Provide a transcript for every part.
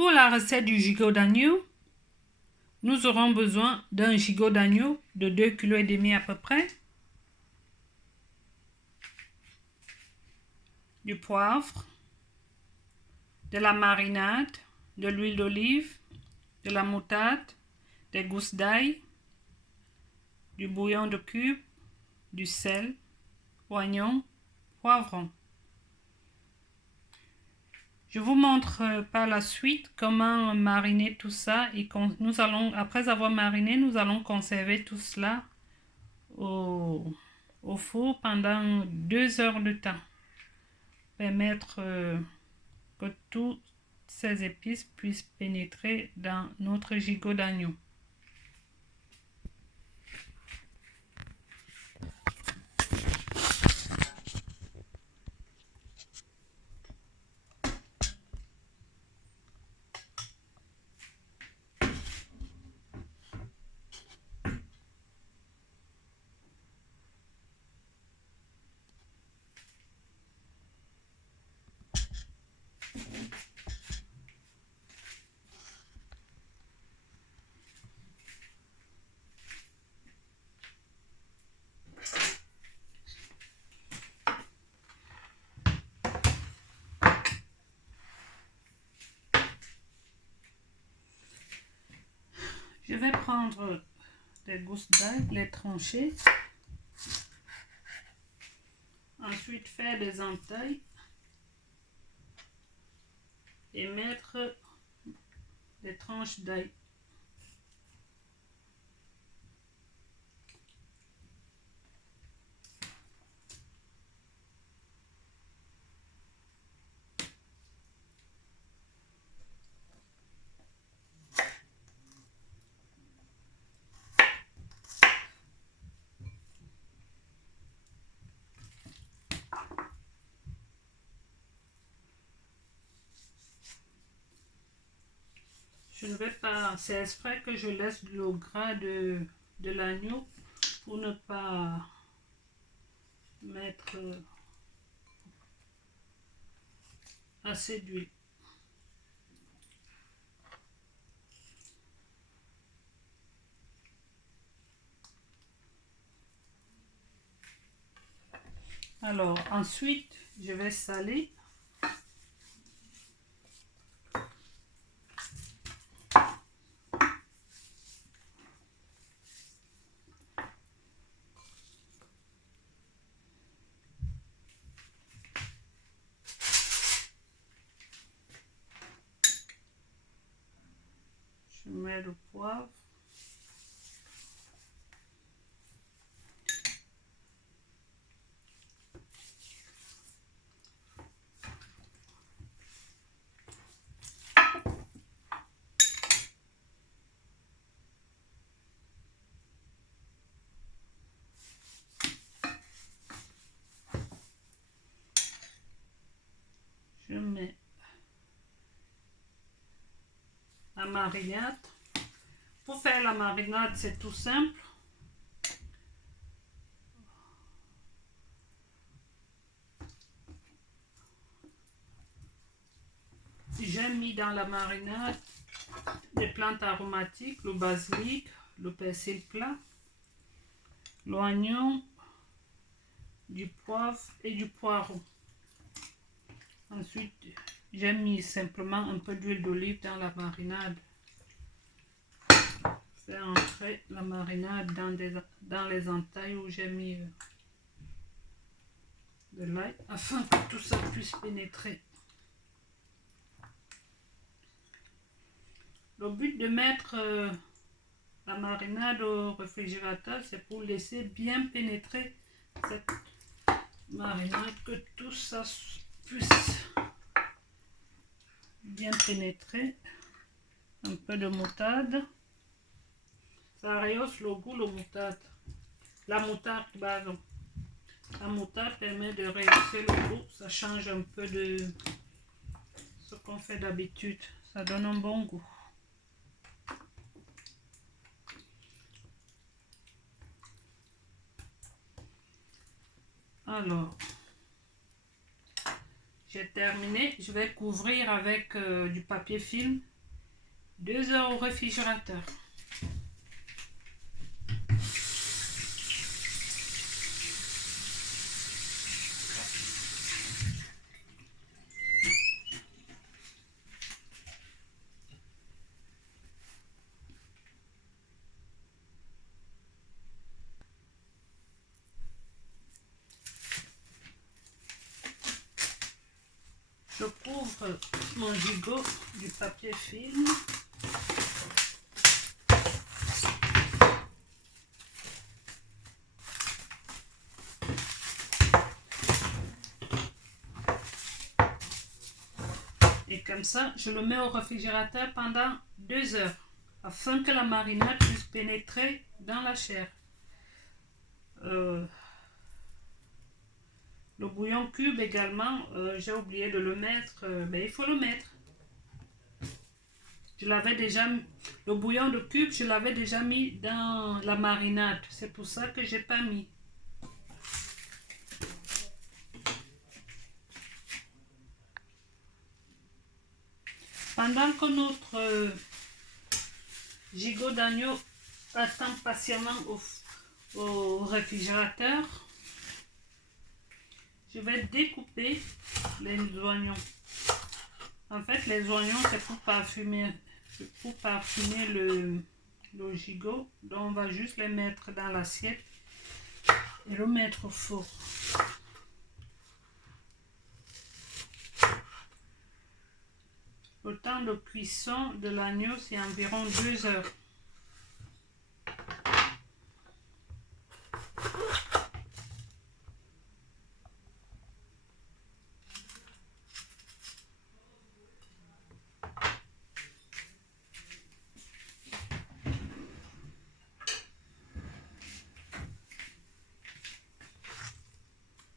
Pour la recette du gigot d'agneau, nous aurons besoin d'un gigot d'agneau de 2,5 kg à peu près, du poivre, de la marinade, de l'huile d'olive, de la moutarde, des gousses d'ail, du bouillon de cube, du sel, oignon, poivron. Je vous montre par la suite comment mariner tout ça et nous allons, après avoir mariné, nous allons conserver tout cela au four pendant 2 heures de temps. Permettre que toutes ces épices puissent pénétrer dans notre gigot d'agneau. Je vais prendre des gousses d'ail, les trancher, ensuite faire des entailles et mettre des tranches d'ail. Je ne vais pas, c'est exprès que je laisse le gras de l'agneau pour ne pas mettre assez d'huile. Alors ensuite, je vais saler. Je mets le poivre. Je mets la marinade. Pour faire la marinade, c'est tout simple. J'ai mis dans la marinade des plantes aromatiques, le basilic, le persil plat, l'oignon, du poivre et du poireau. Ensuite, j'ai mis simplement un peu d'huile d'olive dans la marinade. Faire entrer la marinade dans les entailles où j'ai mis de l'ail afin que tout ça puisse pénétrer. Le but de mettre la marinade au réfrigérateur, c'est pour laisser bien pénétrer cette marinade, que tout ça puisse bien pénétrer. Un peu de moutarde. Ça rehausse le goût, la moutarde, pardon. La moutarde permet de rehausser le goût, ça change un peu de ce qu'on fait d'habitude, ça donne un bon goût. Alors, J'ai terminé. Je vais couvrir avec du papier film. 2 heures au réfrigérateur. Je couvre mon gigot du papier film. Et comme ça, je le mets au réfrigérateur pendant 2 heures afin que la marinade puisse pénétrer dans la chair. Le bouillon cube également, j'ai oublié de le mettre, mais il faut le mettre. Je l'avais déjà mis, le bouillon de cube, je l'avais déjà mis dans la marinade. C'est pour ça que j'ai pas mis. Pendant que notre gigot d'agneau attend patiemment au réfrigérateur, je vais découper les oignons. En fait, les oignons, c'est pour parfumer le gigot. Donc, on va juste les mettre dans l'assiette et le mettre au four. Le temps de cuisson de l'agneau, c'est environ 2 heures.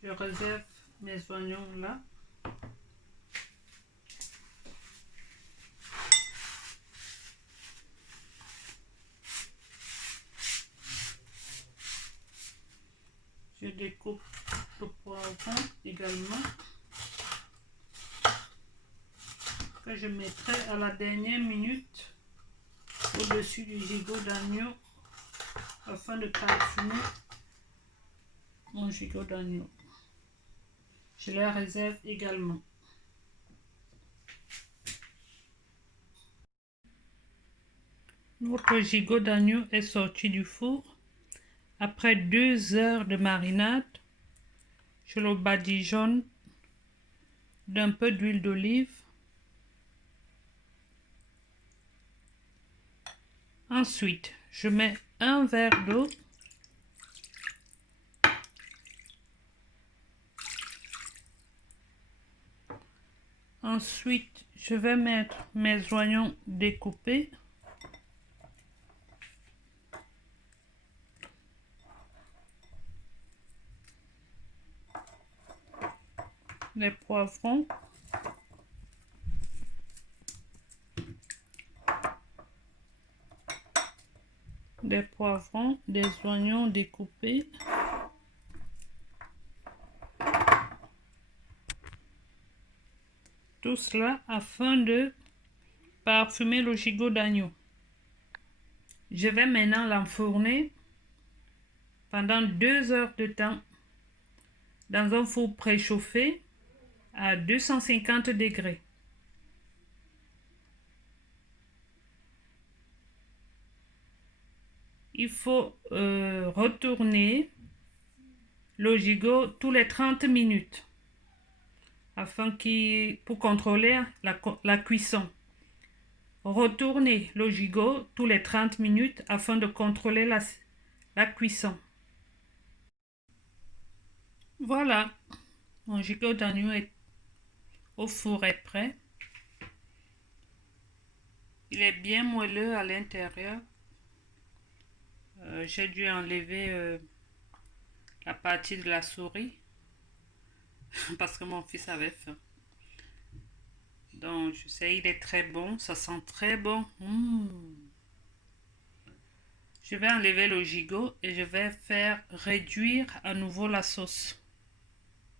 Je réserve mes oignons là. Je découpe le poivron également, que je mettrai à la dernière minute au-dessus du gigot d'agneau afin de parfumer mon gigot d'agneau. Je les réserve également. Notre gigot d'agneau est sorti du four. Après 2 heures de marinade, je le badigeonne d'un peu d'huile d'olive. Ensuite, je mets un verre d'eau. Ensuite, je vais mettre mes oignons découpés. Les poivrons. Des poivrons, des oignons découpés. Tout cela afin de parfumer le gigot d'agneau. Je vais maintenant l'enfourner pendant 2 heures de temps dans un four préchauffé à 250 degrés. Il faut retourner le gigot tous les 30 minutes pour contrôler la cuisson. Retournez le gigot tous les 30 minutes afin de contrôler la cuisson. Voilà, mon gigot d'agneau au four est prêt. Il est bien moelleux à l'intérieur. J'ai dû enlever la partie de la souris parce que mon fils avait faim. Donc, je sais, il est très bon, ça sent très bon. Je vais enlever le gigot et je vais faire réduire à nouveau la sauce.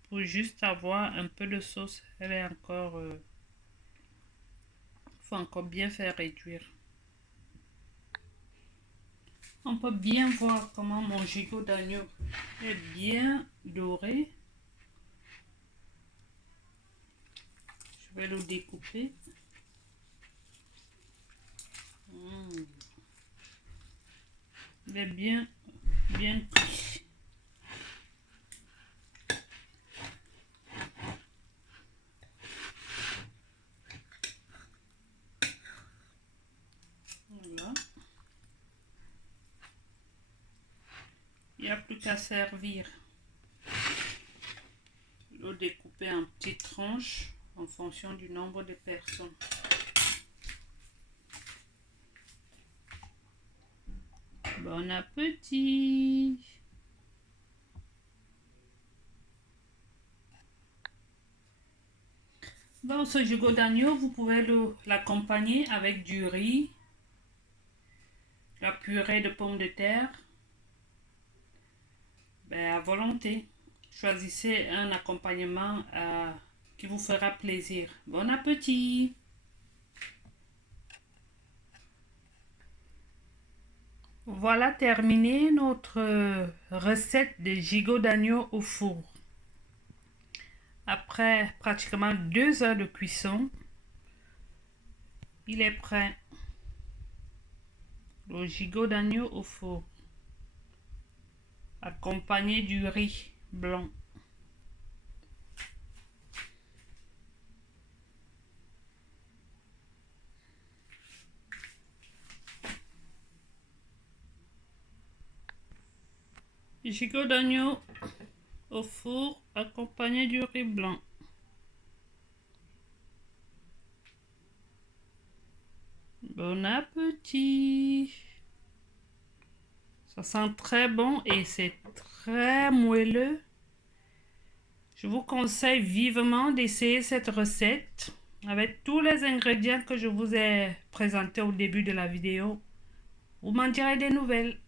pour juste avoir un peu de sauce. Elle est encore... faut encore bien faire réduire. On peut bien voir comment mon gigot d'agneau est bien doré. Je vais le découper. Il est bien cuit. Voilà. Il n'y a plus qu'à servir. Le découper en petites tranches en fonction du nombre de personnes. Bon appétit! Bon, ce gigot d'agneau, vous pouvez l'accompagner avec du riz, la purée de pommes de terre, à volonté. Choisissez un accompagnement qui vous fera plaisir. Bon appétit! Voilà terminé notre recette de gigot d'agneau au four. Après pratiquement 2 heures de cuisson, il est prêt. Le gigot d'agneau au four, accompagné du riz blanc. Gigot d'agneau au four accompagné du riz blanc. Bon appétit! Ça sent très bon et c'est très moelleux. Je vous conseille vivement d'essayer cette recette avec tous les ingrédients que je vous ai présentés au début de la vidéo. Vous m'en direz des nouvelles.